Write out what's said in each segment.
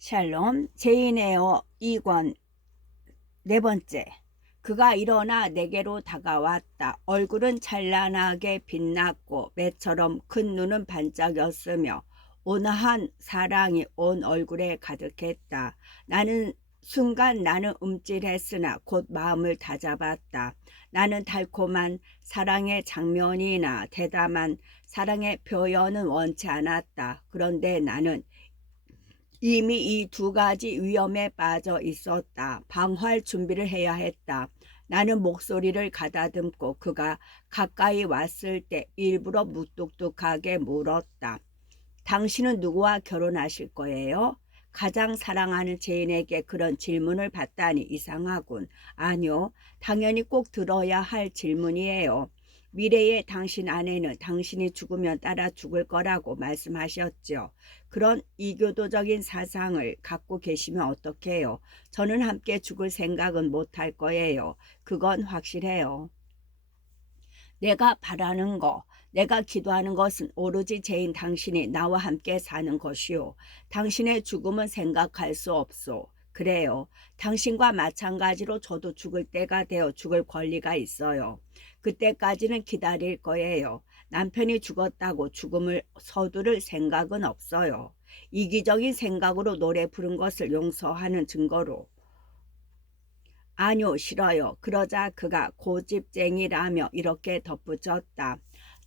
샬롬 제인에어 2권 네 번째. 그가 일어나 내게로 다가왔다. 얼굴은 찬란하게 빛났고 매처럼 큰 눈은 반짝였으며 온화한 사랑이 온 얼굴에 가득했다. 나는 움찔했으나 곧 마음을 다잡았다. 나는 달콤한 사랑의 장면이나 대담한 사랑의 표현은 원치 않았다. 그런데 나는 이미 이 두 가지 위험에 빠져 있었다. 방어할 준비를 해야 했다. 나는 목소리를 가다듬고 그가 가까이 왔을 때 일부러 무뚝뚝하게 물었다. 당신은 누구와 결혼하실 거예요? 가장 사랑하는 지인에게 그런 질문을 받다니 이상하군. 아니요, 당연히 꼭 들어야 할 질문이에요. 미래의 당신 아내는 당신이 죽으면 따라 죽을 거라고 말씀하셨죠. 그런 이교도적인 사상을 갖고 계시면 어떡해요? 저는 함께 죽을 생각은 못할 거예요. 그건 확실해요. 내가 바라는 거, 내가 기도하는 것은 오로지 죄인 당신이 나와 함께 사는 것이요. 당신의 죽음은 생각할 수 없소. 그래요. 당신과 마찬가지로 저도 죽을 때가 되어 죽을 권리가 있어요. 그때까지는 기다릴 거예요. 남편이 죽었다고 죽음을 서두를 생각은 없어요. 이기적인 생각으로 노래 부른 것을 용서하는 증거로. 아니요, 싫어요. 그러자 그가 고집쟁이라며 이렇게 덧붙였다.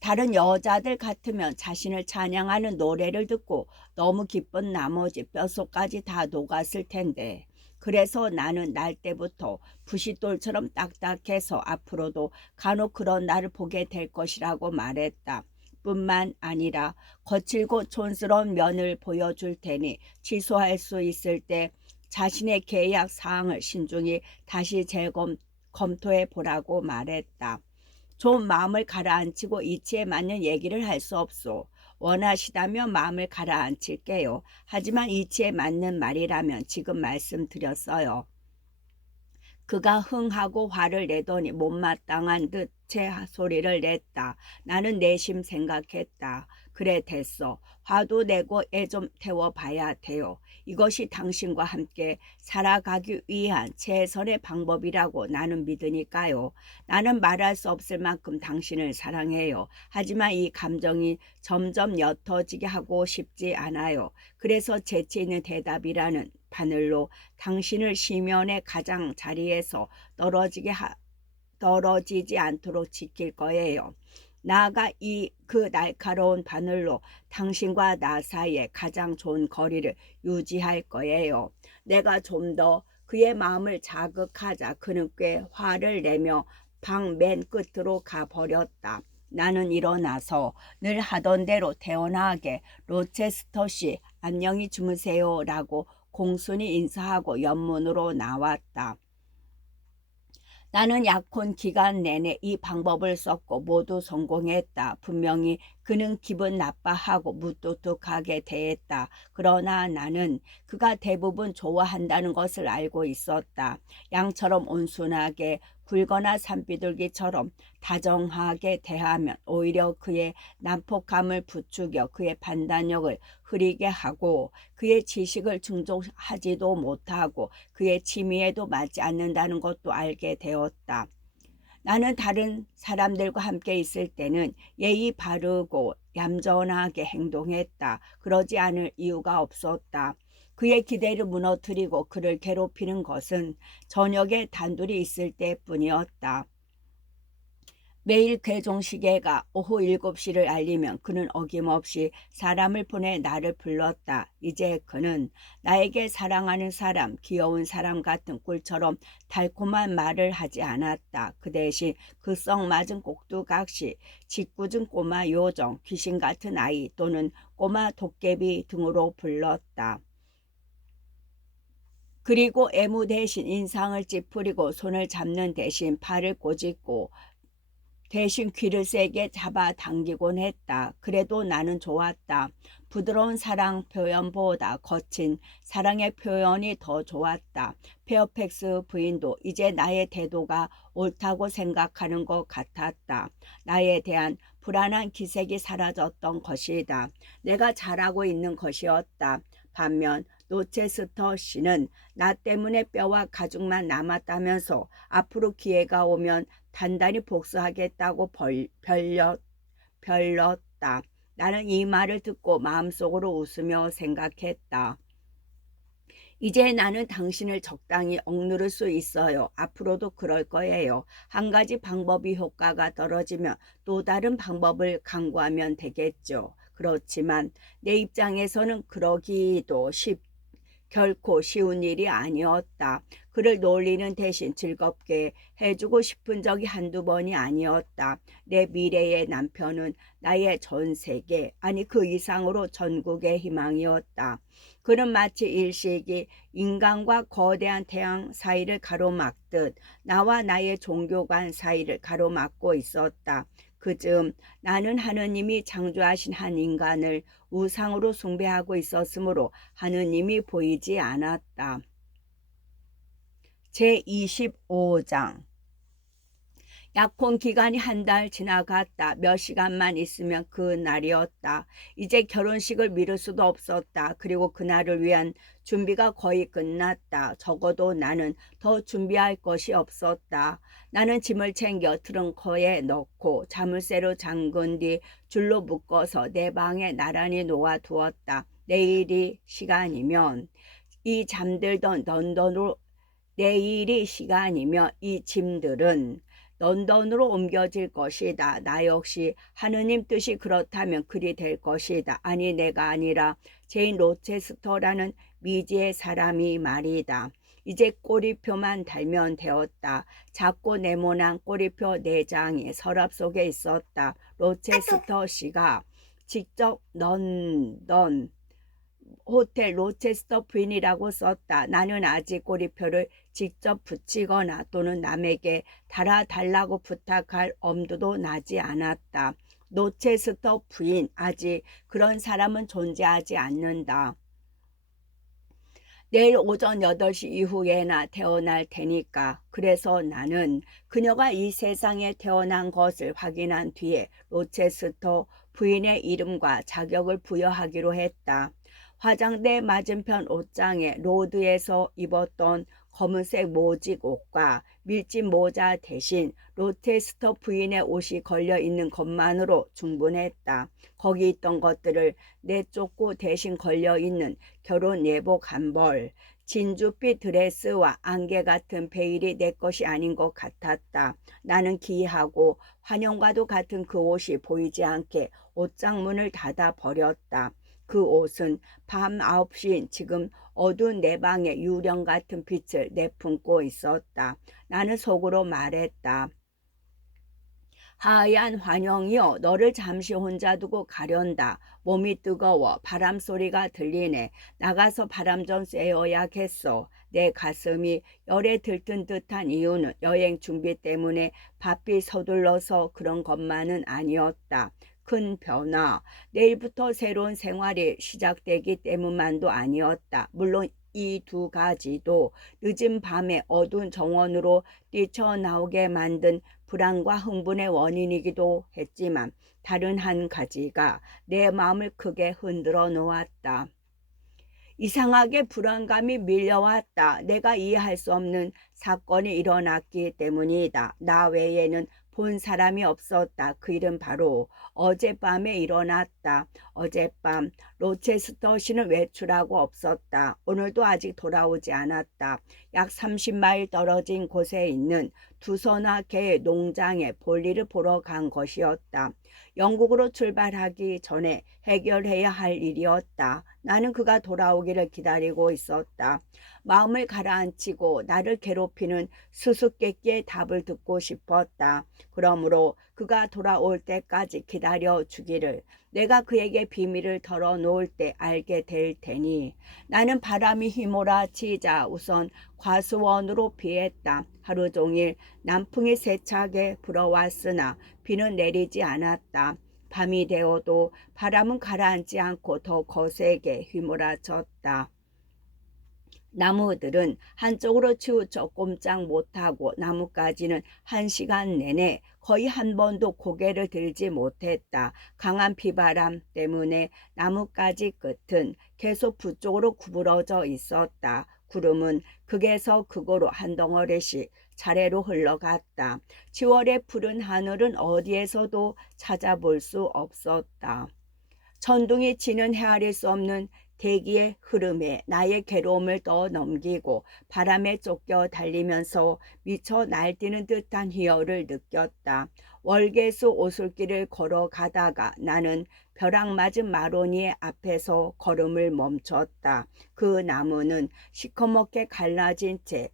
다른 여자들 같으면 자신을 찬양하는 노래를 듣고 너무 기쁜 나머지 뼛속까지 다 녹았을 텐데. 그래서 나는 날 때부터 부싯돌처럼 딱딱해서 앞으로도 간혹 그런 나를 보게 될 것이라고 말했다. 뿐만 아니라 거칠고 촌스러운 면을 보여줄 테니 취소할 수 있을 때 자신의 계약 사항을 신중히 다시 검토해 보라고 말했다. 좀 마음을 가라앉히고 이치에 맞는 얘기를 할 수 없소. 원하시다면 마음을 가라앉힐게요. 하지만 이치에 맞는 말이라면 지금 말씀드렸어요. 그가 흥하고 화를 내더니 못마땅한 듯 제 소리를 냈다. 나는 내심 생각했다. 그래 됐어. 화도 내고 애 좀 태워봐야 돼요. 이것이 당신과 함께 살아가기 위한 최선의 방법이라고 나는 믿으니까요. 나는 말할 수 없을 만큼 당신을 사랑해요. 하지만 이 감정이 점점 옅어지게 하고 싶지 않아요. 그래서 재치 있는 대답이라는 바늘로 당신을 시면의 가장 자리에서 떨어지지 않도록 지킬 거예요. 나아가 그 날카로운 바늘로 당신과 나 사이에 가장 좋은 거리를 유지할 거예요. 내가 좀 더 그의 마음을 자극하자 그는 꽤 화를 내며 방 맨 끝으로 가버렸다. 나는 일어나서 늘 하던 대로 태연하게 로체스터 씨 안녕히 주무세요 라고 공손히 인사하고 연문으로 나왔다. 나는 약혼 기간 내내 이 방법을 썼고 모두 성공했다. 분명히 그는 기분 나빠하고 무뚝뚝하게 대했다. 그러나 나는 그가 대부분 좋아한다는 것을 알고 있었다. 양처럼 온순하게 굴거나 산비둘기처럼 다정하게 대하면 오히려 그의 난폭함을 부추겨 그의 판단력을 흐리게 하고 그의 지식을 충족하지도 못하고 그의 취미에도 맞지 않는다는 것도 알게 되었다. 나는 다른 사람들과 함께 있을 때는 예의 바르고 얌전하게 행동했다. 그러지 않을 이유가 없었다. 그의 기대를 무너뜨리고 그를 괴롭히는 것은 저녁에 단둘이 있을 때뿐이었다. 매일 괴종시계가 오후 7시를 알리면 그는 어김없이 사람을 보내 나를 불렀다. 이제 그는 나에게 사랑하는 사람, 귀여운 사람 같은 꿀처럼 달콤한 말을 하지 않았다. 그 대신 그 썩맞은 꼭두각시, 짓궂은 꼬마 요정, 귀신 같은 아이 또는 꼬마 도깨비 등으로 불렀다. 그리고 애무 대신 인상을 찌푸리고 손을 잡는 대신 팔을 꼬집고 대신 귀를 세게 잡아당기곤 했다. 그래도 나는 좋았다. 부드러운 사랑 표현보다 거친 사랑의 표현이 더 좋았다. 페어팩스 부인도 이제 나의 태도가 옳다고 생각하는 것 같았다. 나에 대한 불안한 기색이 사라졌던 것이다. 내가 잘하고 있는 것이었다. 반면 로체스터 씨는 나 때문에 뼈와 가죽만 남았다면서 앞으로 기회가 오면 단단히 복수하겠다고 별렀다. 나는 이 말을 듣고 마음속으로 웃으며 생각했다. 이제 나는 당신을 적당히 억누를 수 있어요. 앞으로도 그럴 거예요. 한 가지 방법이 효과가 떨어지면 또 다른 방법을 강구하면 되겠죠. 그렇지만 내 입장에서는 그러기도 결코 쉬운 일이 아니었다. 그를 놀리는 대신 즐겁게 해주고 싶은 적이 한두 번이 아니었다. 내 미래의 남편은 나의 전 세계, 아니 그 이상으로 전국의 희망이었다. 그는 마치 일식이 인간과 거대한 태양 사이를 가로막듯 나와 나의 종교관 사이를 가로막고 있었다. 그즈음 나는 하느님이 창조하신 한 인간을 우상으로 숭배하고 있었으므로 하느님이 보이지 않았다. 제25장 약혼 기간이 한 달 지나갔다. 몇 시간만 있으면 그 날이었다. 이제 결혼식을 미룰 수도 없었다. 그리고 그날을 위한 준비가 거의 끝났다. 적어도 나는 더 준비할 것이 없었다. 나는 짐을 챙겨 트렁크에 넣고 자물쇠로 잠근 뒤 줄로 묶어서 내 방에 나란히 놓아두었다. 내일이 시간이면 이 잠들던 런던으로 내일이 시간이며 이 짐들은 런던으로 옮겨질 것이다. 나 역시 하느님 뜻이 그렇다면 그리 될 것이다. 아니 내가 아니라 제인 로체스터라는 미지의 사람이 말이다. 이제 꼬리표만 달면 되었다. 작고 네모난 꼬리표 4장이 서랍 속에 있었다. 로체스터 씨가 직접 런던 호텔 로체스터 부인이라고 썼다. 나는 아직 꼬리표를 직접 붙이거나 또는 남에게 달아달라고 부탁할 엄두도 나지 않았다. 로체스터 부인, 아직 그런 사람은 존재하지 않는다. 내일 오전 8시 이후에나 태어날 테니까. 그래서 나는 그녀가 이 세상에 태어난 것을 확인한 뒤에 로체스터 부인의 이름과 자격을 부여하기로 했다. 화장대 맞은편 옷장에 로드에서 입었던 검은색 모직 옷과 밀짚 모자 대신 로체스터 부인의 옷이 걸려 있는 것만으로 충분했다. 거기 있던 것들을 내쫓고 대신 걸려 있는 결혼 예복 한 벌, 진주빛 드레스와 안개 같은 베일이 내 것이 아닌 것 같았다. 나는 기이하고 환영과도 같은 그 옷이 보이지 않게 옷장 문을 닫아 버렸다. 그 옷은 밤 9시인 지금 어두운 내 방에 유령 같은 빛을 내뿜고 있었다. 나는 속으로 말했다. 하얀 환영이여, 너를 잠시 혼자 두고 가련다. 몸이 뜨거워 바람 소리가 들리네. 나가서 바람 좀 쐬어야겠어. 내 가슴이 열에 들뜬 듯한 이유는 여행 준비 때문에 바삐 서둘러서 그런 것만은 아니었다. 큰 변화, 내일부터 새로운 생활이 시작되기 때문만도 아니었다. 물론 이 두 가지도 늦은 밤에 어두운 정원으로 뛰쳐나오게 만든 불안과 흥분의 원인이기도 했지만 다른 한 가지가 내 마음을 크게 흔들어 놓았다. 이상하게 불안감이 밀려왔다. 내가 이해할 수 없는 사건이 일어났기 때문이다. 나 외에는 본 사람이 없었다. 그 일은 바로 어젯밤에 일어났다. 어젯밤 로체스터 씨는 외출하고 없었다. 오늘도 아직 돌아오지 않았다. 약 30마일 떨어진 곳에 있는 두서나 개 농장에 볼일을 보러 간 것이었다. 영국으로 출발하기 전에 해결해야 할 일이었다. 나는 그가 돌아오기를 기다리고 있었다. 마음을 가라앉히고 나를 괴롭히는 수수께끼의 답을 듣고 싶었다. 그러므로 그가 돌아올 때까지 기다려 주기를. 내가 그에게 비밀을 털어놓을 때 알게 될 테니. 나는 바람이 휘몰아치자 우선 과수원으로 피했다. 하루 종일 남풍이 세차게 불어왔으나 비는 내리지 않았다. 밤이 되어도 바람은 가라앉지 않고 더 거세게 휘몰아쳤다. 나무들은 한쪽으로 치우쳐 꼼짝 못하고 나뭇가지는 1시간 내내 거의 한 번도 고개를 들지 못했다. 강한 비바람 때문에 나뭇가지 끝은 계속 북쪽으로 구부러져 있었다. 구름은 극에서 극으로 한 덩어리씩 차례로 흘러갔다. 10월의 푸른 하늘은 어디에서도 찾아볼 수 없었다. 천둥이 치는 헤아릴 수 없는 대기의 흐름에 나의 괴로움을 떠넘기고 바람에 쫓겨 달리면서 미쳐 날뛰는 듯한 희열을 느꼈다. 월계수 오솔길을 걸어가다가 나는 벼락 맞은 마로니에 앞에서 걸음을 멈췄다. 그 나무는 시커멓게 갈라진 채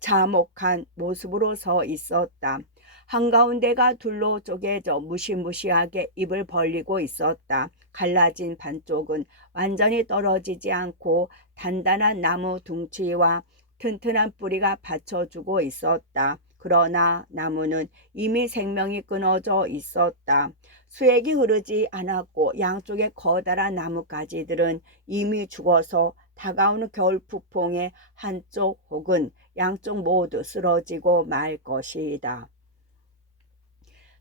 자목한 모습으로 서 있었다. 한가운데가 둘로 쪼개져 무시무시하게 입을 벌리고 있었다. 갈라진 반쪽은 완전히 떨어지지 않고 단단한 나무 둥치와 튼튼한 뿌리가 받쳐주고 있었다. 그러나 나무는 이미 생명이 끊어져 있었다. 수액이 흐르지 않았고 양쪽의 커다란 나뭇가지들은 이미 죽어서 다가오는 겨울 폭풍에 한쪽 혹은 양쪽 모두 쓰러지고 말 것이다.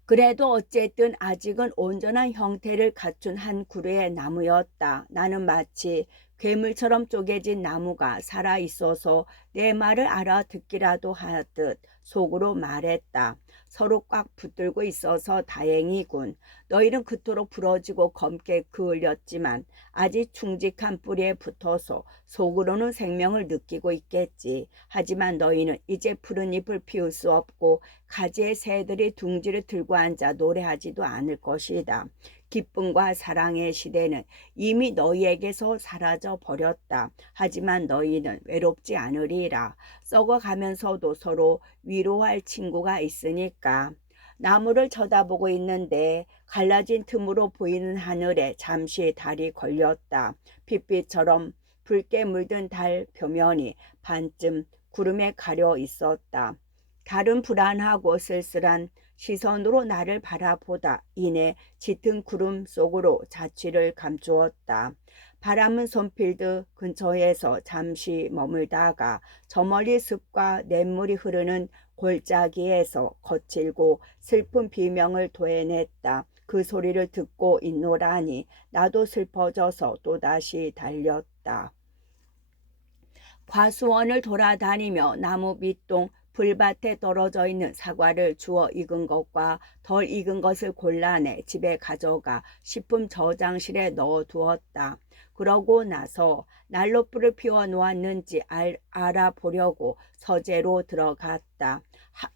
그래도 어쨌든 아직은 온전한 형태를 갖춘 한 그루의 나무였다. 나는 마치 괴물처럼 쪼개진 나무가 살아있어서 내 말을 알아듣기라도 하듯 속으로 말했다. 서로 꽉 붙들고 있어서 다행이군. 너희는 그토록 부러지고 검게 그을렸지만 아직 충직한 뿌리에 붙어서 속으로는 생명을 느끼고 있겠지. 하지만 너희는 이제 푸른 잎을 피울 수 없고 가지의 새들이 둥지를 들고 앉아 노래하지도 않을 것이다. 기쁨과 사랑의 시대는 이미 너희에게서 사라져 버렸다. 하지만 너희는 외롭지 않으리라. 썩어가면서도 서로 위로할 친구가 있으니까. 나무를 쳐다보고 있는데 갈라진 틈으로 보이는 하늘에 잠시 달이 걸렸다. 핏빛처럼 붉게 물든 달 표면이 반쯤 구름에 가려 있었다. 달은 불안하고 쓸쓸한 시선으로 나를 바라보다 이내 짙은 구름 속으로 자취를 감추었다. 바람은 손필드 근처에서 잠시 머물다가 저 멀리 숲과 냇물이 흐르는 골짜기에서 거칠고 슬픈 비명을 토해냈다. 그 소리를 듣고 있노라니 나도 슬퍼져서 또다시 달렸다. 과수원을 돌아다니며 나무 밑동 불밭에 떨어져 있는 사과를 주워 익은 것과 덜 익은 것을 골라내 집에 가져가 식품 저장실에 넣어두었다. 그러고 나서 난로불을 피워 놓았는지 알아보려고 서재로 들어갔다.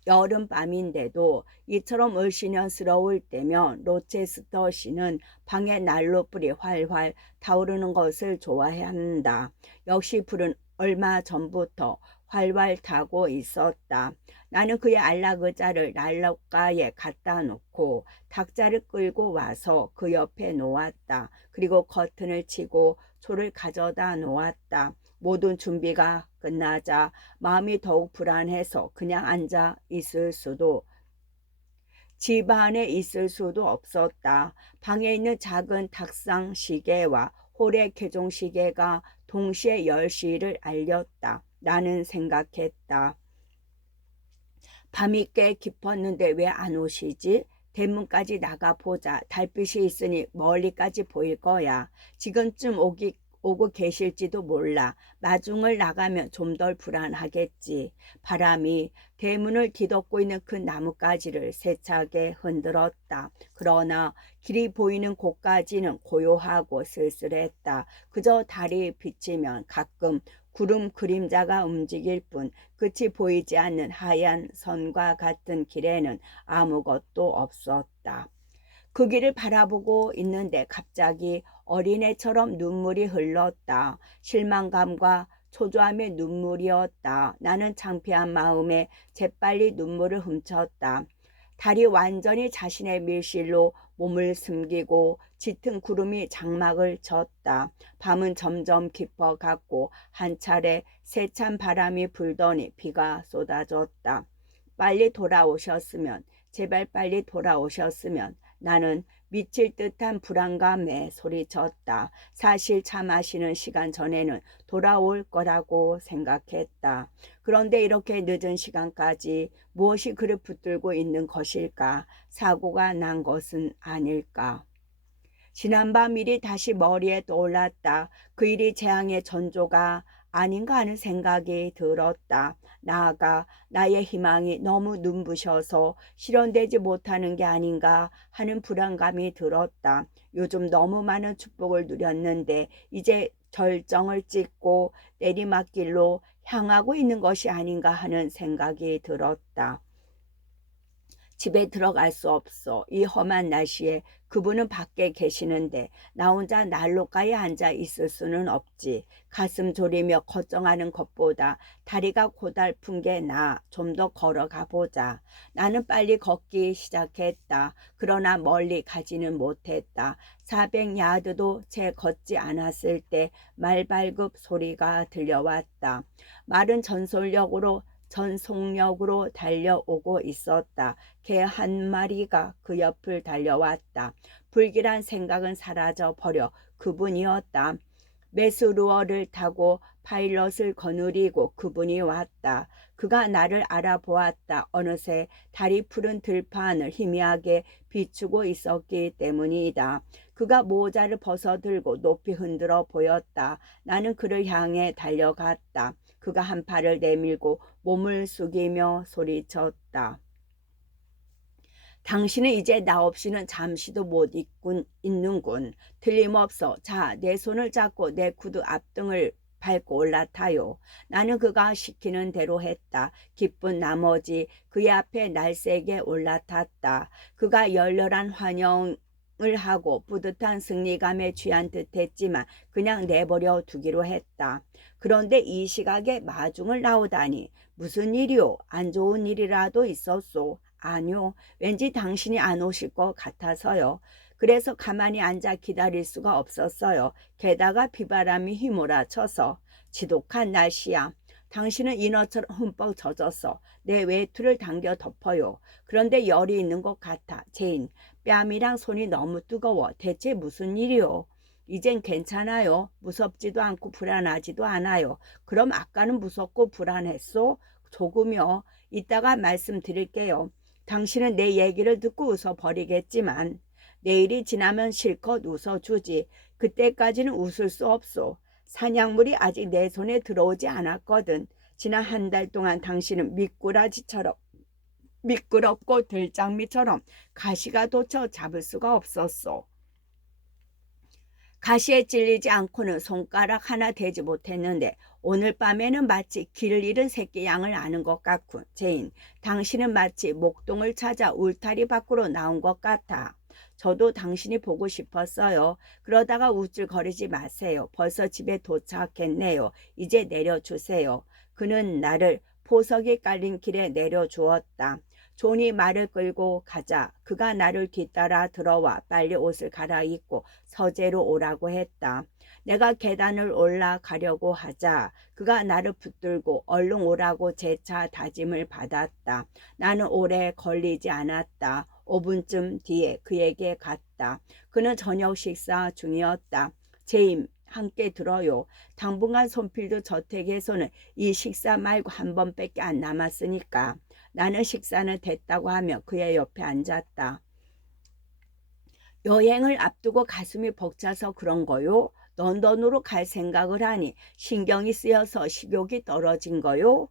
여름밤인데도 이처럼 을씨년스러울 때면 로체스터 씨는 방에 난로불이 활활 타오르는 것을 좋아한다. 역시 불은 얼마 전부터 활활 타고 있었다. 나는 그의 안락의자를 난로가에 갖다 놓고 탁자를 끌고 와서 그 옆에 놓았다. 그리고 커튼을 치고 초를 가져다 놓았다. 모든 준비가 끝나자 마음이 더욱 불안해서 그냥 앉아 있을 수도 집 안에 있을 수도 없었다. 방에 있는 작은 탁상 시계와 홀의 개종 시계가 동시에 10시를 알렸다. 나는 생각했다. 밤이 꽤 깊었는데 왜 안 오시지? 대문까지 나가보자. 달빛이 있으니 멀리까지 보일 거야. 지금쯤 오고 계실지도 몰라. 마중을 나가면 좀 덜 불안하겠지. 바람이 대문을 뒤덮고 있는 그 나뭇가지를 세차게 흔들었다. 그러나 길이 보이는 곳까지는 고요하고 쓸쓸했다. 그저 달이 비치면 가끔 구름 그림자가 움직일 뿐 끝이 보이지 않는 하얀 선과 같은 길에는 아무것도 없었다. 그 길을 바라보고 있는데 갑자기 어린애처럼 눈물이 흘렀다. 실망감과 초조함의 눈물이었다. 나는 창피한 마음에 재빨리 눈물을 훔쳤다. 달이 완전히 자신의 밀실로 몸을 숨기고 짙은 구름이 장막을 쳤다. 밤은 점점 깊어갔고 한 차례 세찬 바람이 불더니 비가 쏟아졌다. 빨리 돌아오셨으면, 제발 빨리 돌아오셨으면. 나는 미칠 듯한 불안감에 소리쳤다. 사실 차 마시는 시간 전에는 돌아올 거라고 생각했다. 그런데 이렇게 늦은 시간까지 무엇이 그를 붙들고 있는 것일까? 사고가 난 것은 아닐까? 지난밤 일이 다시 머리에 떠올랐다. 그 일이 재앙의 전조가 아닌가 하는 생각이 들었다. 나아가 나의 희망이 너무 눈부셔서 실현되지 못하는 게 아닌가 하는 불안감이 들었다. 요즘 너무 많은 축복을 누렸는데 이제 절정을 찍고 내리막길로 향하고 있는 것이 아닌가 하는 생각이 들었다. 집에 들어갈 수 없어. 이 험한 날씨에 그분은 밖에 계시는데 나 혼자 난로가에 앉아 있을 수는 없지. 가슴 졸이며 걱정하는 것보다 다리가 고달픈 게 나아. 좀 더 걸어가 보자. 나는 빨리 걷기 시작했다. 그러나 멀리 가지는 못했다. 400야드도 채 걷지 않았을 때 말발굽 소리가 들려왔다. 말은 전속력으로 달려오고 있었다. 개 한 마리가 그 옆을 달려왔다. 불길한 생각은 사라져 버려 그분이었다. 메스루어를 타고 파일럿을 거느리고 그분이 왔다. 그가 나를 알아보았다. 어느새 달이 푸른 들판을 희미하게 비추고 있었기 때문이다. 그가 모자를 벗어들고 높이 흔들어 보였다. 나는 그를 향해 달려갔다. 그가 한 팔을 내밀고 몸을 숙이며 소리쳤다. 당신은 이제 나 없이는 잠시도 못 있는군. 틀림없어. 자, 내 손을 잡고 내 구두 앞등을 밟고 올라타요. 나는 그가 시키는 대로 했다. 기쁜 나머지 그의 앞에 날쌔게 올라탔다. 그가 열렬한 환영을 하고 뿌듯한 승리감에 취한 듯했지만 그냥 내버려 두기로 했다. 그런데 이 시각에 마중을 나오다니. 무슨 일이요? 안 좋은 일이라도 있었소? 아니요. 왠지 당신이 안 오실 것 같아서요. 그래서 가만히 앉아 기다릴 수가 없었어요. 게다가 비바람이 휘몰아쳐서. 지독한 날씨야. 당신은 인어처럼 흠뻑 젖어서 내 외투를 당겨 덮어요. 그런데 열이 있는 것 같아. 제인, 뺨이랑 손이 너무 뜨거워. 대체 무슨 일이요? 이젠 괜찮아요. 무섭지도 않고 불안하지도 않아요. 그럼 아까는 무섭고 불안했소? 조금요. 이따가 말씀드릴게요. 당신은 내 얘기를 듣고 웃어버리겠지만 내일이 지나면 실컷 웃어주지. 그때까지는 웃을 수 없소. 사냥물이 아직 내 손에 들어오지 않았거든. 지난 한 달 동안 당신은 미꾸라지처럼 미끄럽고 들장미처럼 가시가 돋쳐 잡을 수가 없었소. 가시에 찔리지 않고는 손가락 하나 대지 못했는데 오늘 밤에는 마치 길을 잃은 새끼 양을 아는 것 같군. 제인, 당신은 마치 목동을 찾아 울타리 밖으로 나온 것 같아. 저도 당신이 보고 싶었어요. 그러다가 우쭐거리지 마세요. 벌써 집에 도착했네요. 이제 내려주세요. 그는 나를 포석이 깔린 길에 내려주었다. 존이 말을 끌고 가자. 그가 나를 뒤따라 들어와 빨리 옷을 갈아입고 서재로 오라고 했다. 내가 계단을 올라가려고 하자 그가 나를 붙들고 얼른 오라고 재차 다짐을 받았다. 나는 오래 걸리지 않았다. 5분쯤 뒤에 그에게 갔다. 그는 저녁 식사 중이었다. 제임, 함께 들어요. 당분간 손필드 저택에서는 이 식사 말고 한 번밖에 안 남았으니까. 나는 식사는 됐다고 하며 그의 옆에 앉았다. 여행을 앞두고 가슴이 벅차서 그런 거요? 런던으로 갈 생각을 하니 신경이 쓰여서 식욕이 떨어진 거요?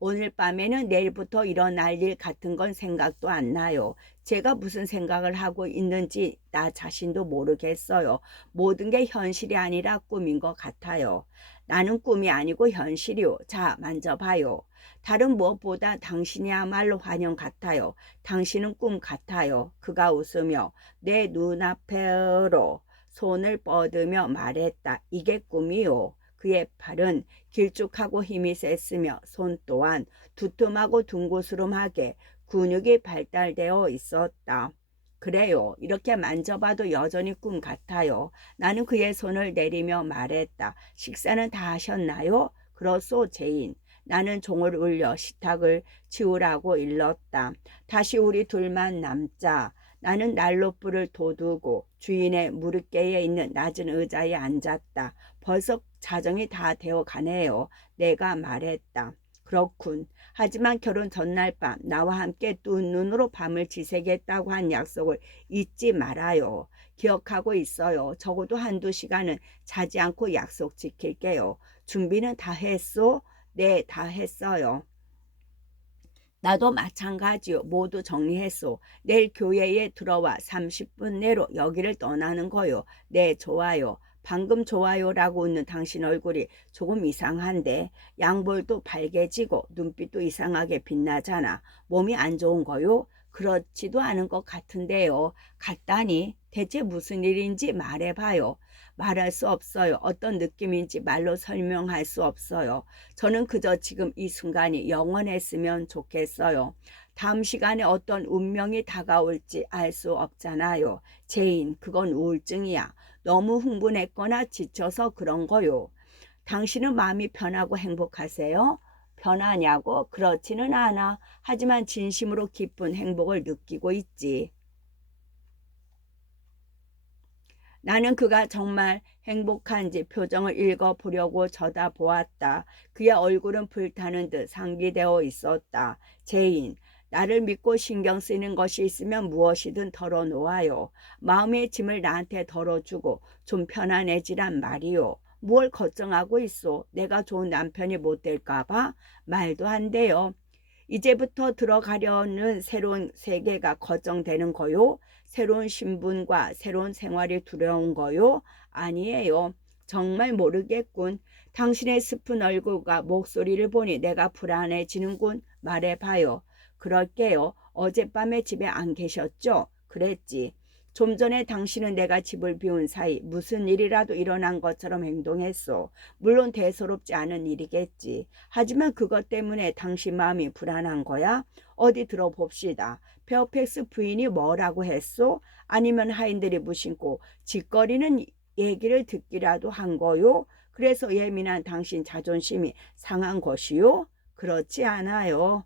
오늘 밤에는 내일부터 일어날 일 같은 건 생각도 안 나요. 제가 무슨 생각을 하고 있는지 나 자신도 모르겠어요. 모든 게 현실이 아니라 꿈인 것 같아요. 나는 꿈이 아니고 현실이요. 자, 만져봐요. 다른 무엇보다 당신이야말로 환영 같아요. 당신은 꿈 같아요. 그가 웃으며 내 눈앞으로 손을 뻗으며 말했다. 이게 꿈이요. 그의 팔은 길쭉하고 힘이 셌으며 손 또한 두툼하고 둥그스름하게 근육이 발달되어 있었다. 그래요. 이렇게 만져봐도 여전히 꿈 같아요. 나는 그의 손을 내리며 말했다. 식사는 다 하셨나요? 그렇소, 제인. 나는 종을 울려 식탁을 치우라고 일렀다. 다시 우리 둘만 남자. 나는 난로불을 돋우고 주인의 무릎께에 있는 낮은 의자에 앉았다. 벌써 자정이 다 되어 가네요. 내가 말했다. 그렇군. 하지만 결혼 전날 밤 나와 함께 두 눈으로 밤을 지새겠다고 한 약속을 잊지 말아요. 기억하고 있어요. 적어도 한두 시간은 자지 않고 약속 지킬게요. 준비는 다 했소? 네, 다 했어요. 나도 마찬가지요. 모두 정리했소. 내일 교회에 들어와 30분 내로 여기를 떠나는 거요. 네, 좋아요. 방금 좋아요라고 웃는 당신 얼굴이 조금 이상한데 양볼도 발개지고 눈빛도 이상하게 빛나잖아. 몸이 안 좋은 거요? 그렇지도 않은 것 같은데요. 같다니 대체 무슨 일인지 말해봐요. 말할 수 없어요. 어떤 느낌인지 말로 설명할 수 없어요. 저는 그저 지금 이 순간이 영원했으면 좋겠어요. 다음 시간에 어떤 운명이 다가올지 알 수 없잖아요. 제인, 그건 우울증이야. 너무 흥분했거나 지쳐서 그런 거요. 당신은 마음이 편하고 행복하세요? 편하냐고? 그렇지는 않아. 하지만 진심으로 기쁜 행복을 느끼고 있지. 나는 그가 정말 행복한지 표정을 읽어보려고 쳐다보았다. 그의 얼굴은 불타는 듯 상기되어 있었다. 제인, 나를 믿고 신경 쓰이는 것이 있으면 무엇이든 털어놓아요. 마음의 짐을 나한테 덜어주고 좀 편안해지란 말이요. 뭘 걱정하고 있어? 내가 좋은 남편이 못 될까봐? 말도 안 돼요. 이제부터 들어가려는 새로운 세계가 걱정되는 거요? 새로운 신분과 새로운 생활이 두려운 거요? 아니에요. 정말 모르겠군. 당신의 슬픈 얼굴과 목소리를 보니 내가 불안해지는군. 말해봐요. 그럴게요. 어젯밤에 집에 안 계셨죠? 그랬지. 좀 전에 당신은 내가 집을 비운 사이 무슨 일이라도 일어난 것처럼 행동했어. 물론 대수롭지 않은 일이겠지. 하지만 그것 때문에 당신 마음이 불안한 거야? 어디 들어봅시다. 페어팩스 부인이 뭐라고 했소? 아니면 하인들이 무심코 짓거리는 얘기를 듣기라도 한 거요? 그래서 예민한 당신 자존심이 상한 것이요? 그렇지 않아요.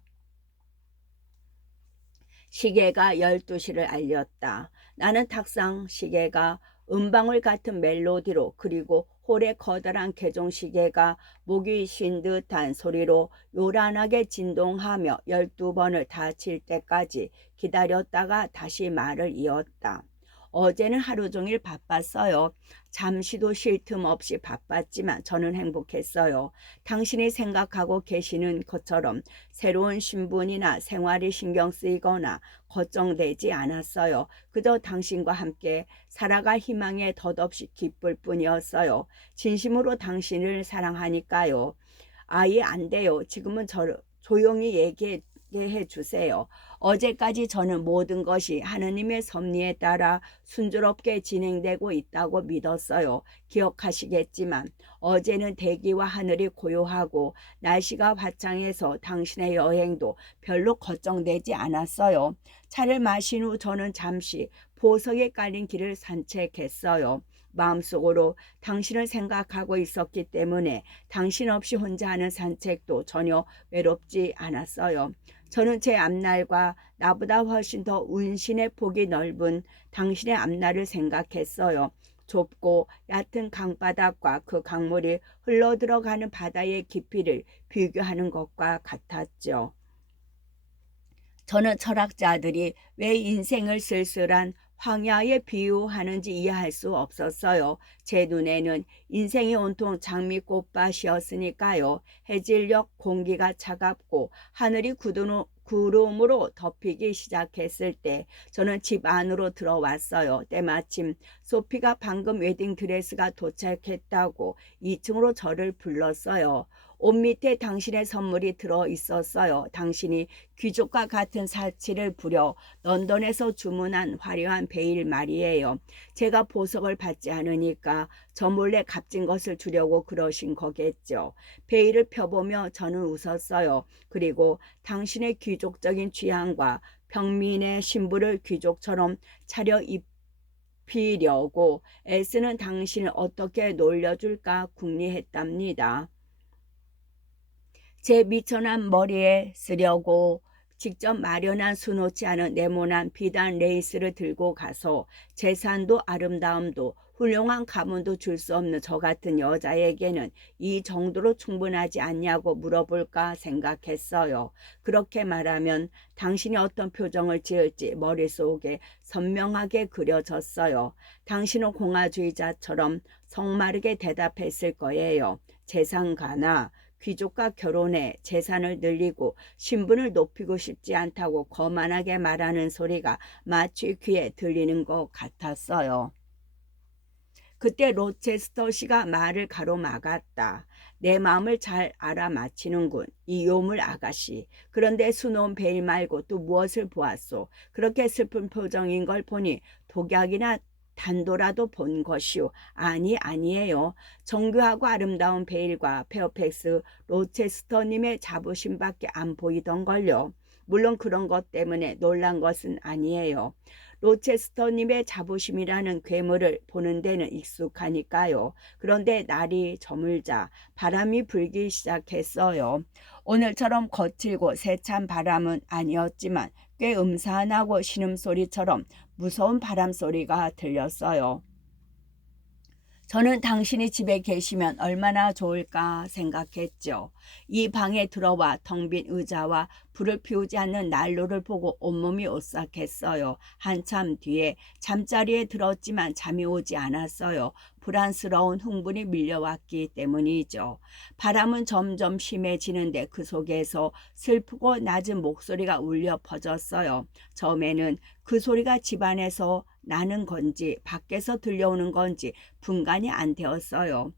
시계가 12시를 알렸다. 나는 탁상 시계가 음방울 같은 멜로디로 그리고 홀의 커다란 개종시계가 목이 쉰 듯한 소리로 요란하게 진동하며 12번을 다 칠 때까지 기다렸다가 다시 말을 이었다. 어제는 하루 종일 바빴어요. 잠시도 쉴 틈 없이 바빴지만 저는 행복했어요. 당신이 생각하고 계시는 것처럼 새로운 신분이나 생활이 신경 쓰이거나 걱정되지 않았어요. 그저 당신과 함께 살아갈 희망에 덧없이 기쁠 뿐이었어요. 진심으로 당신을 사랑하니까요. 아예 안 돼요. 지금은 조용히 얘기해 주세요. 어제까지 저는 모든 것이 하느님의 섭리에 따라 순조롭게 진행되고 있다고 믿었어요. 기억하시겠지만 어제는 대기와 하늘이 고요하고 날씨가 화창해서 당신의 여행도 별로 걱정되지 않았어요. 차를 마신 후 저는 잠시 보석에 깔린 길을 산책했어요. 마음속으로 당신을 생각하고 있었기 때문에 당신 없이 혼자 하는 산책도 전혀 외롭지 않았어요. 저는 제 앞날과 나보다 훨씬 더 운신의 폭이 넓은 당신의 앞날을 생각했어요. 좁고 얕은 강바닥과 그 강물이 흘러들어가는 바다의 깊이를 비교하는 것과 같았죠. 저는 철학자들이 왜 인생을 쓸쓸한 황야에 비유하는지 이해할 수 없었어요. 제 눈에는 인생이 온통 장미꽃밭이었으니까요. 해질녘 공기가 차갑고 하늘이 구름으로 덮이기 시작했을 때 저는 집 안으로 들어왔어요. 때마침 소피가 방금 웨딩드레스가 도착했다고 2층으로 저를 불렀어요. 옷 밑에 당신의 선물이 들어 있었어요. 당신이 귀족과 같은 사치를 부려 런던에서 주문한 화려한 베일 말이에요. 제가 보석을 받지 않으니까 저 몰래 값진 것을 주려고 그러신 거겠죠. 베일을 펴보며 저는 웃었어요. 그리고 당신의 귀족적인 취향과 평민의 신부를 귀족처럼 차려 입히려고 애쓰는 당신을 어떻게 놀려줄까 궁리했답니다. 제 미천한 머리에 쓰려고 직접 마련한 수놓지 않은 네모난 비단 레이스를 들고 가서 재산도 아름다움도 훌륭한 가문도 줄 수 없는 저 같은 여자에게는 이 정도로 충분하지 않냐고 물어볼까 생각했어요. 그렇게 말하면 당신이 어떤 표정을 지을지 머릿속에 선명하게 그려졌어요. 당신은 공화주의자처럼 성마르게 대답했을 거예요. 재산가나 귀족과 결혼해 재산을 늘리고 신분을 높이고 싶지 않다고 거만하게 말하는 소리가 마치 귀에 들리는 것 같았어요. 그때 로체스터 씨가 말을 가로막았다. 내 마음을 잘 알아맞히는군. 이 요물 아가씨. 그런데 수놓은 베일 말고 또 무엇을 보았소? 그렇게 슬픈 표정인 걸 보니 독약이나 단도라도 본 것이오. 아니에요. 정교하고 아름다운 베일과 페어팩스 로체스터님의 자부심밖에 안 보이던걸요. 물론 그런 것 때문에 놀란 것은 아니에요. 로체스터님의 자부심이라는 괴물을 보는 데는 익숙하니까요. 그런데 날이 저물자 바람이 불기 시작했어요. 오늘처럼 거칠고 세찬 바람은 아니었지만 꽤 음산하고 신음소리처럼 무서운 바람소리가 들렸어요. 저는 당신이 집에 계시면 얼마나 좋을까 생각했죠. 이 방에 들어와 텅 빈 의자와 불을 피우지 않는 난로를 보고 온몸이 오싹했어요. 한참 뒤에 잠자리에 들었지만 잠이 오지 않았어요. 불안스러운 흥분이 밀려왔기 때문이죠. 바람은 점점 심해지는데 그 속에서 슬프고 낮은 목소리가 울려 퍼졌어요. 처음에는 그 소리가 집안에서 나는 건지 밖에서 들려오는 건지 분간이 안 되었어요.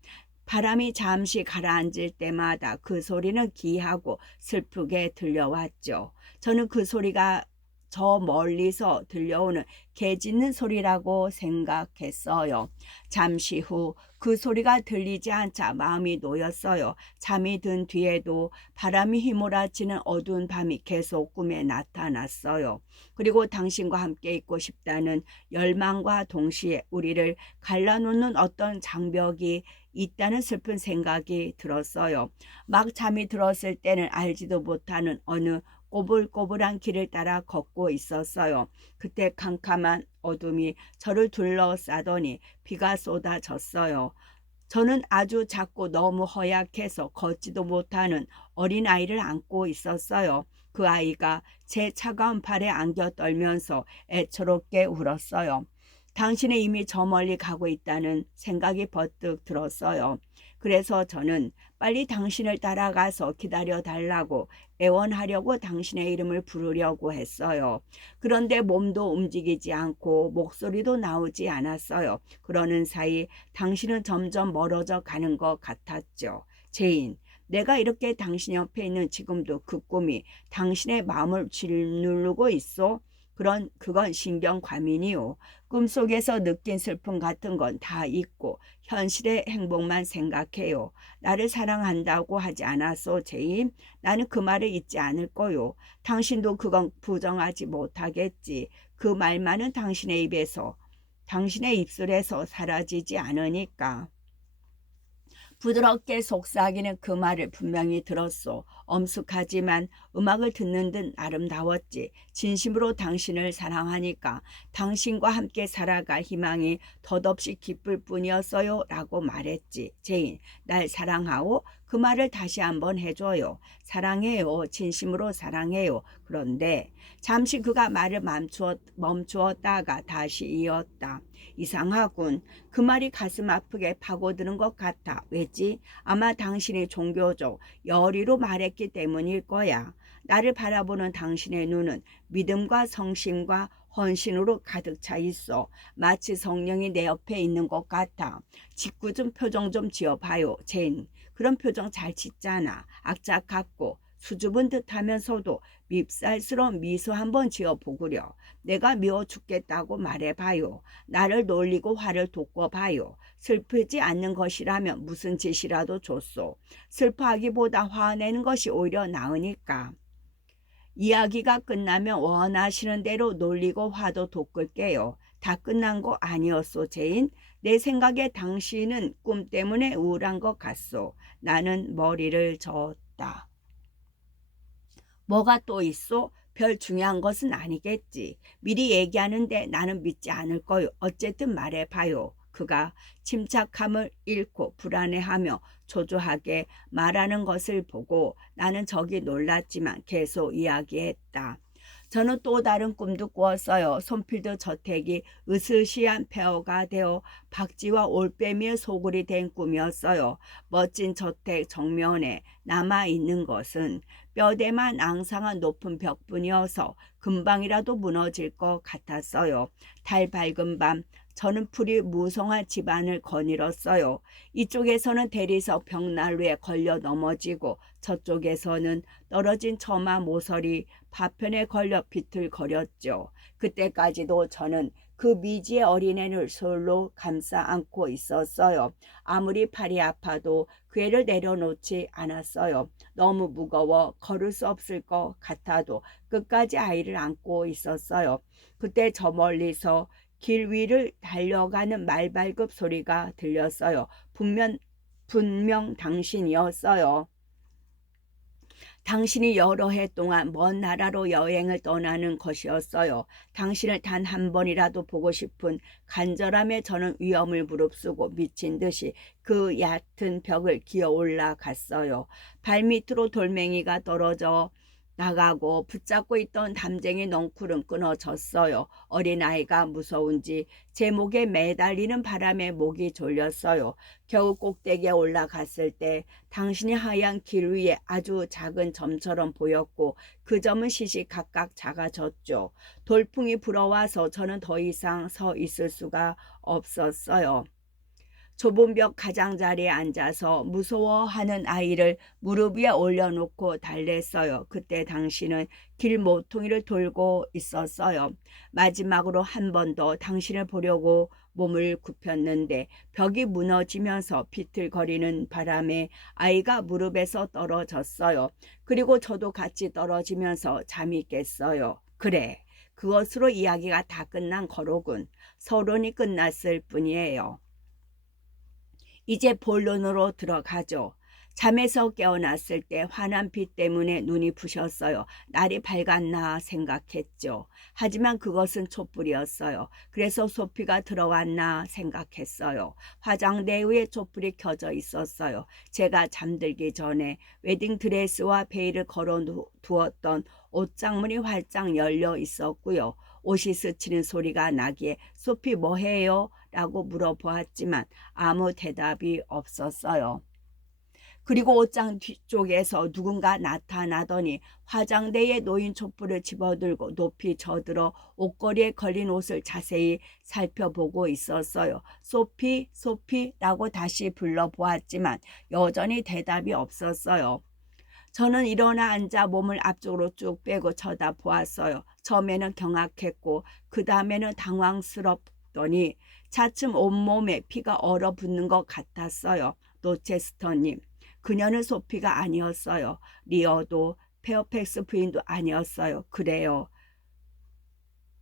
바람이 잠시 가라앉을 때마다 그 소리는 기이하고 슬프게 들려왔죠. 저는 그 소리가 저 멀리서 들려오는 개 짖는 소리라고 생각했어요. 잠시 후 그 소리가 들리지 않자 마음이 놓였어요. 잠이 든 뒤에도 바람이 휘몰아치는 어두운 밤이 계속 꿈에 나타났어요. 그리고 당신과 함께 있고 싶다는 열망과 동시에 우리를 갈라놓는 어떤 장벽이 있다는 슬픈 생각이 들었어요. 막 잠이 들었을 때는 알지도 못하는 어느 꼬불꼬불한 길을 따라 걷고 있었어요. 그때 캄캄한 어둠이 저를 둘러싸더니 비가 쏟아졌어요. 저는 아주 작고 너무 허약해서 걷지도 못하는 어린아이를 안고 있었어요. 그 아이가 제 차가운 팔에 안겨 떨면서 애처롭게 울었어요. 당신이 이미 저 멀리 가고 있다는 생각이 버뜩 들었어요. 그래서 저는 빨리 당신을 따라가서 기다려 달라고 애원하려고 당신의 이름을 부르려고 했어요. 그런데 몸도 움직이지 않고 목소리도 나오지 않았어요. 그러는 사이 당신은 점점 멀어져 가는 것 같았죠. 제인, 내가 이렇게 당신 옆에 있는 지금도 그 꿈이 당신의 마음을 짓누르고 있어? 그건 신경과민이요. 꿈속에서 느낀 슬픔 같은 건 다 잊고 현실의 행복만 생각해요. 나를 사랑한다고 하지 않았어, 제인? 나는 그 말을 잊지 않을 거요. 당신도 그건 부정하지 못하겠지. 그 말만은 당신의 입술에서 사라지지 않으니까. 부드럽게 속삭이는 그 말을 분명히 들었소. 엄숙하지만 음악을 듣는 듯 아름다웠지. 진심으로 당신을 사랑하니까 당신과 함께 살아갈 희망이 덧없이 기쁠 뿐이었어요 라고 말했지. 제인, 날 사랑하오? 그 말을 다시 한번 해줘요. 사랑해요. 진심으로 사랑해요. 그런데 잠시 그가 말을 멈추었다가 다시 이었다. 이상하군. 그 말이 가슴 아프게 파고드는 것 같아. 왜지? 아마 당신이 종교적 열의로 말했기 때문일 거야. 나를 바라보는 당신의 눈은 믿음과 성심과 헌신으로 가득 차 있어. 마치 성령이 내 옆에 있는 것 같아. 짓궂은 표정 좀 지어봐요, 젠. 그런 표정 잘 짓잖아. 악착 같고 수줍은 듯하면서도 밉살스러운 미소 한번 지어보구려. 내가 미워 죽겠다고 말해봐요. 나를 놀리고 화를 돋궈봐요. 슬프지 않는 것이라면 무슨 짓이라도 줬소. 슬퍼하기보다 화내는 것이 오히려 나으니까. 이야기가 끝나면 원하시는 대로 놀리고 화도 돋굴게요. 다 끝난 거 아니었소, 제인? 내 생각에 당신은 꿈 때문에 우울한 것 같소. 나는 머리를 저었다. 뭐가 또 있소? 별 중요한 것은 아니겠지. 미리 얘기하는데 나는 믿지 않을 거요. 어쨌든 말해봐요. 그가 침착함을 잃고 불안해하며 초조하게 말하는 것을 보고 나는 적이 놀랐지만 계속 이야기했다. 저는 또 다른 꿈도 꾸었어요. 손필드 저택이 으스시한 폐허가 되어 박쥐와 올빼미의 소굴이 된 꿈이었어요. 멋진 저택 정면에 남아있는 것은 뼈대만 앙상한 높은 벽뿐이어서 금방이라도 무너질 것 같았어요. 달 밝은 밤 저는 풀이 무성한 집안을 거닐었어요. 이쪽에서는 대리석 벽난로에 걸려 넘어지고 저쪽에서는 떨어진 처마 모서리 파편에 걸려 비틀거렸죠. 그때까지도 저는 그 미지의 어린애를 솔로 감싸 안고 있었어요. 아무리 팔이 아파도 그 애를 내려놓지 않았어요. 너무 무거워 걸을 수 없을 것 같아도 끝까지 아이를 안고 있었어요. 그때 저 멀리서 길 위를 달려가는 말발굽 소리가 들렸어요. 분명 당신이었어요. 당신이 여러 해 동안 먼 나라로 여행을 떠나는 것이었어요. 당신을 단 한 번이라도 보고 싶은 간절함에 저는 위험을 무릅쓰고 미친 듯이 그 얕은 벽을 기어 올라갔어요. 발밑으로 돌멩이가 떨어져 나가고 붙잡고 있던 담쟁이 넝쿨은 끊어졌어요. 어린아이가 무서운지 제 목에 매달리는 바람에 목이 졸렸어요. 겨우 꼭대기에 올라갔을 때 당신이 하얀 길 위에 아주 작은 점처럼 보였고 그 점은 시시각각 작아졌죠. 돌풍이 불어와서 저는 더 이상 서 있을 수가 없었어요. 좁은 벽 가장자리에 앉아서 무서워하는 아이를 무릎 위에 올려놓고 달랬어요. 그때 당신은 길 모퉁이를 돌고 있었어요. 마지막으로 한 번 더 당신을 보려고 몸을 굽혔는데 벽이 무너지면서 비틀거리는 바람에 아이가 무릎에서 떨어졌어요. 그리고 저도 같이 떨어지면서 잠이 깼어요. 그래, 그것으로 이야기가 다 끝난 거로군. 서론이 끝났을 뿐이에요. 이제 본론으로 들어가죠. 잠에서 깨어났을 때 환한 빛 때문에 눈이 부셨어요. 날이 밝았나 생각했죠. 하지만 그것은 촛불이었어요. 그래서 소피가 들어왔나 생각했어요. 화장대 위에 촛불이 켜져 있었어요. 제가 잠들기 전에 웨딩드레스와 베일을 걸어 두었던 옷장문이 활짝 열려 있었고요. 옷이 스치는 소리가 나기에 소피 뭐해요? 라고 물어보았지만 아무 대답이 없었어요. 그리고 옷장 뒤쪽에서 누군가 나타나더니 화장대에 놓인 촛불을 집어들고 높이 저들어 옷걸이에 걸린 옷을 자세히 살펴보고 있었어요. 소피, 소피라고 다시 불러보았지만 여전히 대답이 없었어요. 저는 일어나 앉아 몸을 앞쪽으로 쭉 빼고 쳐다보았어요. 처음에는 경악했고 그 다음에는 당황스럽더니 차츰 온몸에 피가 얼어붙는 것 같았어요. 노체스터님, 그녀는 소피가 아니었어요. 리어도 페어팩스 부인도 아니었어요. 그래요.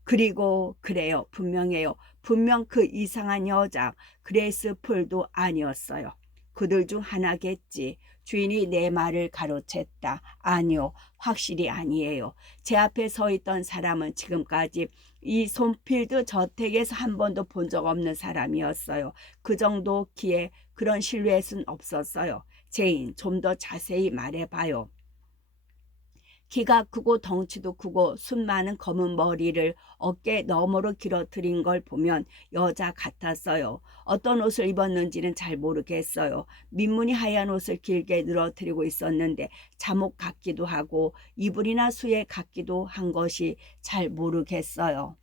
그래요. 분명해요. 분명 그 이상한 여자 그레이스 폴도 아니었어요. 그들 중 하나겠지. 주인이 내 말을 가로챘다. 아니요. 확실히 아니에요. 제 앞에 서 있던 사람은 지금까지 이 손필드 저택에서 한 번도 본 적 없는 사람이었어요. 그 정도 키에 그런 실루엣은 없었어요. 제인, 좀 더 자세히 말해봐요. 키가 크고 덩치도 크고 숱 많은 검은 머리를 어깨 너머로 길어뜨린 걸 보면 여자 같았어요. 어떤 옷을 입었는지는 잘 모르겠어요. 민무늬 하얀 옷을 길게 늘어뜨리고 있었는데 잠옷 같기도 하고 이불이나 수에 같기도 한 것이 잘 모르겠어요.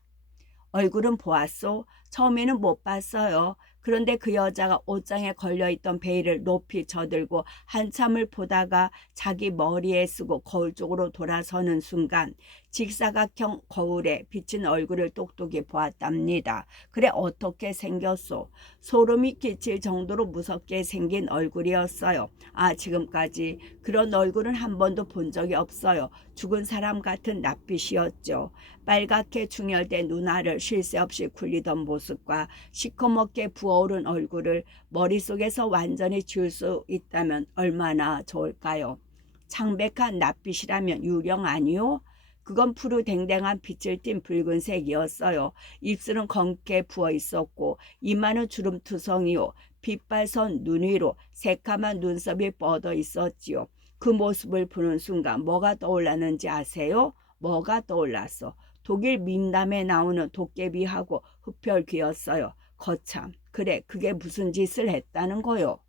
얼굴은 보았소? 처음에는 못 봤어요. 그런데 그 여자가 옷장에 걸려있던 베일을 높이 저들고 한참을 보다가 자기 머리에 쓰고 거울 쪽으로 돌아서는 순간 직사각형 거울에 비친 얼굴을 똑똑히 보았답니다. 그래 어떻게 생겼소? 소름이 끼칠 정도로 무섭게 생긴 얼굴이었어요. 아, 지금까지 그런 얼굴은 한 번도 본 적이 없어요. 죽은 사람 같은 낯빛이었죠. 빨갛게 중열된 눈알을 쉴 새 없이 굴리던 모습과 시커멓게 부어오른 얼굴을 머릿속에서 완전히 지울 수 있다면 얼마나 좋을까요? 창백한 낯빛이라면 유령 아니요? 그건 푸르댕댕한 빛을 띤 붉은색이었어요. 입술은 검게 부어 있었고 이마는 주름투성이요. 빛발선 눈 위로 새카만 눈썹이 뻗어 있었지요. 그 모습을 보는 순간 뭐가 떠올랐는지 아세요? 뭐가 떠올랐어? 독일 민담에 나오는 도깨비하고 흡혈귀였어요. 거참, 그래, 그게 무슨 짓을 했다는 거요?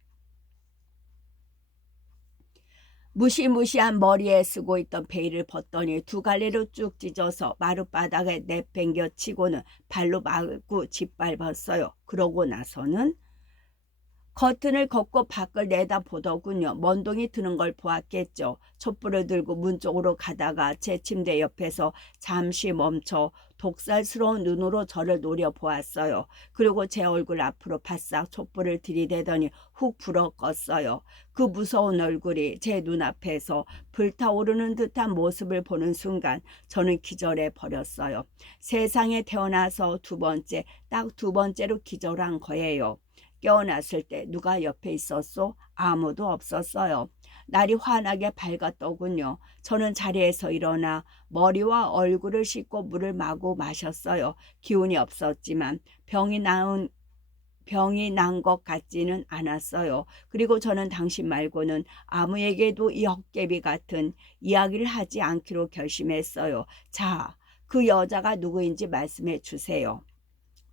무시무시한 머리에 쓰고 있던 베일을 벗더니 두 갈래로 쭉 찢어서 마룻바닥에 내팽겨 치고는 발로 마구 짓밟았어요. 그러고 나서는 커튼을 걷고 밖을 내다보더군요. 먼동이 드는 걸 보았겠죠. 촛불을 들고 문 쪽으로 가다가 제 침대 옆에서 잠시 멈춰 독살스러운 눈으로 저를 노려보았어요. 그리고 제 얼굴 앞으로 바싹 촛불을 들이대더니 훅 불어 껐어요. 그 무서운 얼굴이 제 눈앞에서 불타오르는 듯한 모습을 보는 순간 저는 기절해 버렸어요. 세상에 태어나서 두 번째, 딱 두 번째로 기절한 거예요. 깨어났을 때 누가 옆에 있었소? 아무도 없었어요. 날이 환하게 밝았더군요. 저는 자리에서 일어나 머리와 얼굴을 씻고 물을 마구 마셨어요. 기운이 없었지만 병이 난 것 같지는 않았어요. 그리고 저는 당신 말고는 아무에게도 이 헛개비 같은 이야기를 하지 않기로 결심했어요. 자, 그 여자가 누구인지 말씀해 주세요.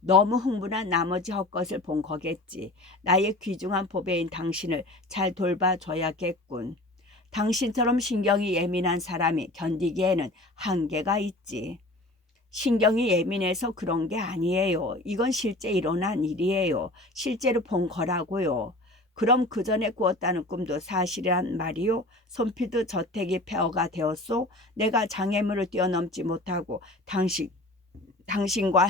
너무 흥분한 나머지 헛것을 본 거겠지. 나의 귀중한 보배인 당신을 잘 돌봐줘야겠군. 당신처럼 신경이 예민한 사람이 견디기에는 한계가 있지. 신경이 예민해서 그런 게 아니에요. 이건 실제 일어난 일이에요. 실제로 본 거라고요. 그럼 그 전에 꾸었다는 꿈도 사실이란 말이요? 손피드 저택이 폐허가 되었소? 내가 장애물을 뛰어넘지 못하고 당신과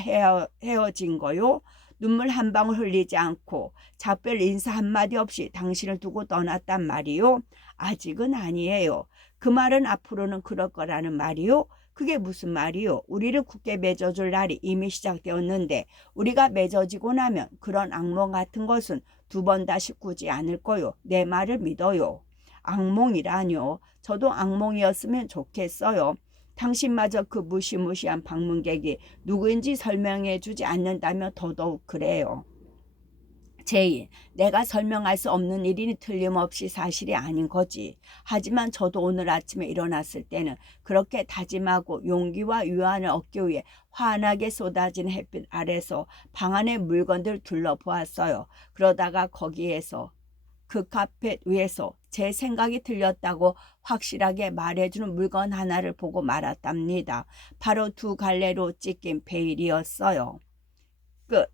헤어진 거요? 눈물 한 방울 흘리지 않고 작별 인사 한마디 없이 당신을 두고 떠났단 말이요? 아직은 아니에요. 그 말은 앞으로는 그럴 거라는 말이요? 그게 무슨 말이요? 우리를 굳게 맺어줄 날이 이미 시작되었는데 우리가 맺어지고 나면 그런 악몽 같은 것은 두 번 다시 꾸지 않을 거요. 내 말을 믿어요. 악몽이라뇨. 저도 악몽이었으면 좋겠어요. 당신마저 그 무시무시한 방문객이 누구인지 설명해 주지 않는다면 더더욱 그래요. 제인, 내가 설명할 수 없는 일이 틀림없이 사실이 아닌 거지. 하지만 저도 오늘 아침에 일어났을 때는 그렇게 다짐하고 용기와 유한을 얻기 위해 환하게 쏟아진 햇빛 아래서 방 안의 물건들 둘러보았어요. 그러다가 거기에서 그 카펫 위에서 제 생각이 틀렸다고 확실하게 말해주는 물건 하나를 보고 말았답니다. 바로 두 갈래로 찢긴 베일이었어요. 끝.